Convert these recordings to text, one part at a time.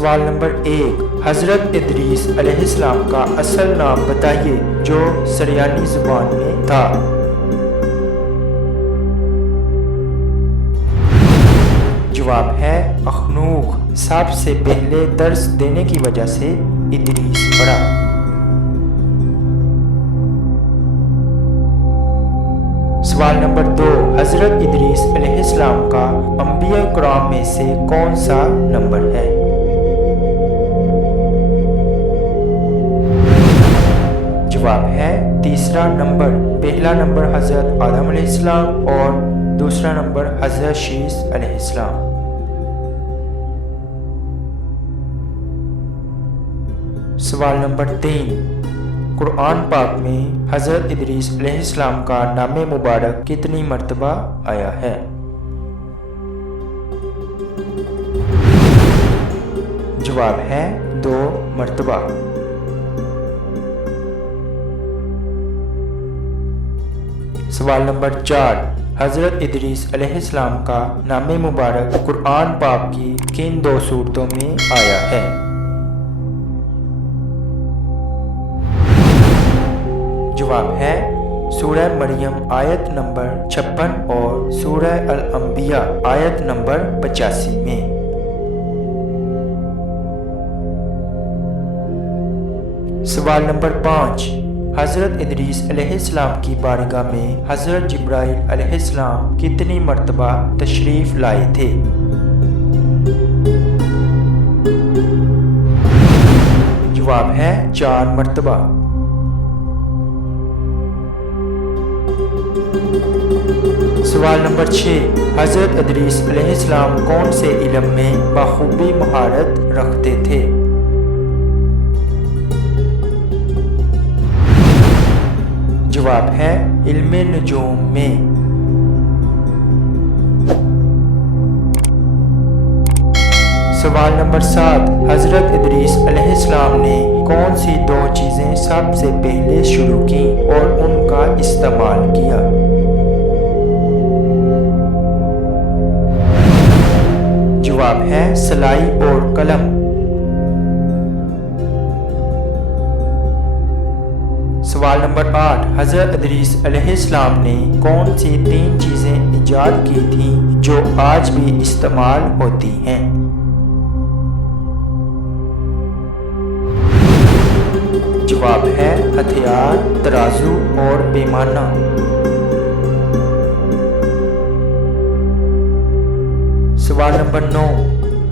سوال نمبر 1، حضرت ادریس علیہ السلام کا اصل نام بتائیے جو سریانی زبان میں تھا۔ جواب ہے اخنوخ۔ سب سے پہلے درس دینے کی وجہ سے ادریس پڑا۔ سوال نمبر 2، حضرت ادریس علیہ السلام کا انبیاء کرام میں سے کون سا نمبر ہے؟ جواب ہے تیسرا نمبر۔ پہلا نمبر حضرت آدم علیہ السلام اور دوسرا نمبر حضرت شیس علیہ السلام۔ سوال نمبر 3، قرآن پاک میں حضرت ادریس علیہ السلام کا نام مبارک کتنی مرتبہ آیا ہے؟ جواب ہے 2 مرتبہ۔ سوال نمبر 4، حضرت ادریس علیہ السلام کا نام مبارک قرآن پاک کی کن 2 سورتوں میں آیا ہے؟ جواب ہے سورہ مریم آیت نمبر 56 اور سورہ الانبیاء آیت نمبر 85 میں۔ سوال نمبر 5، حضرت ادریس علیہ السلام کی بارگاہ میں حضرت جبرائیل علیہ السلام کتنی مرتبہ تشریف لائے تھے؟ جواب ہے 4 مرتبہ۔ سوال نمبر 6، حضرت ادریس علیہ السلام کون سے علم میں بخوبی مہارت رکھتے تھے؟ جواب ہے علم نجوم میں۔ سوال نمبر 7، حضرت ادریس علیہ السلام نے کون سی 2 چیزیں سب سے پہلے شروع کی اور ان کا استعمال کیا؟ جواب ہے سلائی اور قلم۔ سوال نمبر 8، حضرت ادریس علیہ السلام نے کون سی 3 چیزیں ایجاد کی تھیں جو آج بھی استعمال ہوتی ہیں؟ جواب ہے ہتھیار، ترازو اور پیمانہ۔ سوال نمبر 9،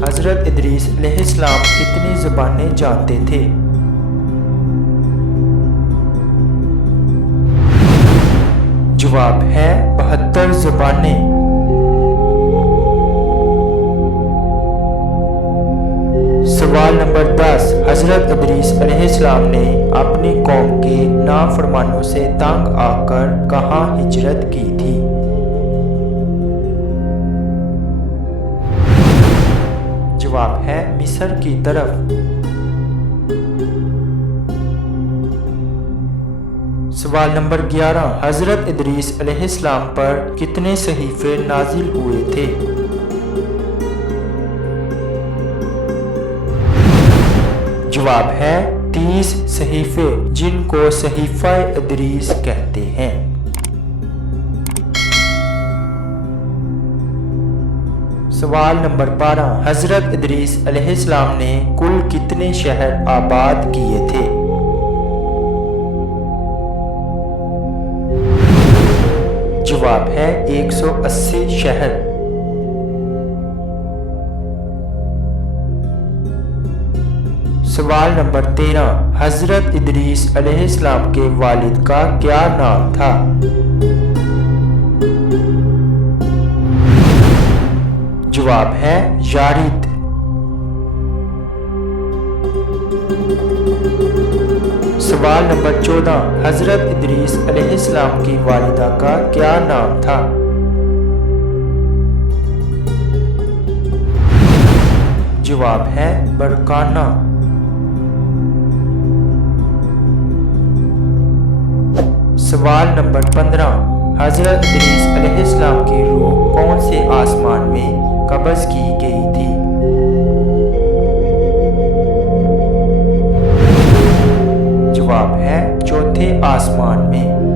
حضرت ادریس علیہ السلام کتنی زبانیں جانتے تھے؟ جواب ہے 72 زبانیں۔ سوال نمبر 10، حضرت ادریس علیہ السلام نے اپنی قوم کے نافرمانوں سے تنگ آ کر کہاں ہجرت کی تھی؟ جواب ہے مصر کی طرف۔ سوال نمبر 11، حضرت ادریس علیہ السلام پر کتنے صحیفے نازل ہوئے تھے؟ جواب ہے 30 صحیفے جن کو صحیفہ ادریس کہتے ہیں۔ سوال نمبر 12، حضرت ادریس علیہ السلام نے کل کتنے شہر آباد کیے تھے؟ جواب ہے 180 شہر۔ سوال نمبر 13، حضرت ادریس علیہ السلام کے والد کا کیا نام تھا؟ جواب ہے یارد۔ سوال نمبر 14، حضرت ادریس علیہ السلام کی والدہ کا کیا نام تھا؟ جواب ہے برکانہ۔ سوال نمبر 15، حضرت ادریس علیہ السلام کی روح کون سے آسمان میں قبض کی گئی تھی؟ آسمان میں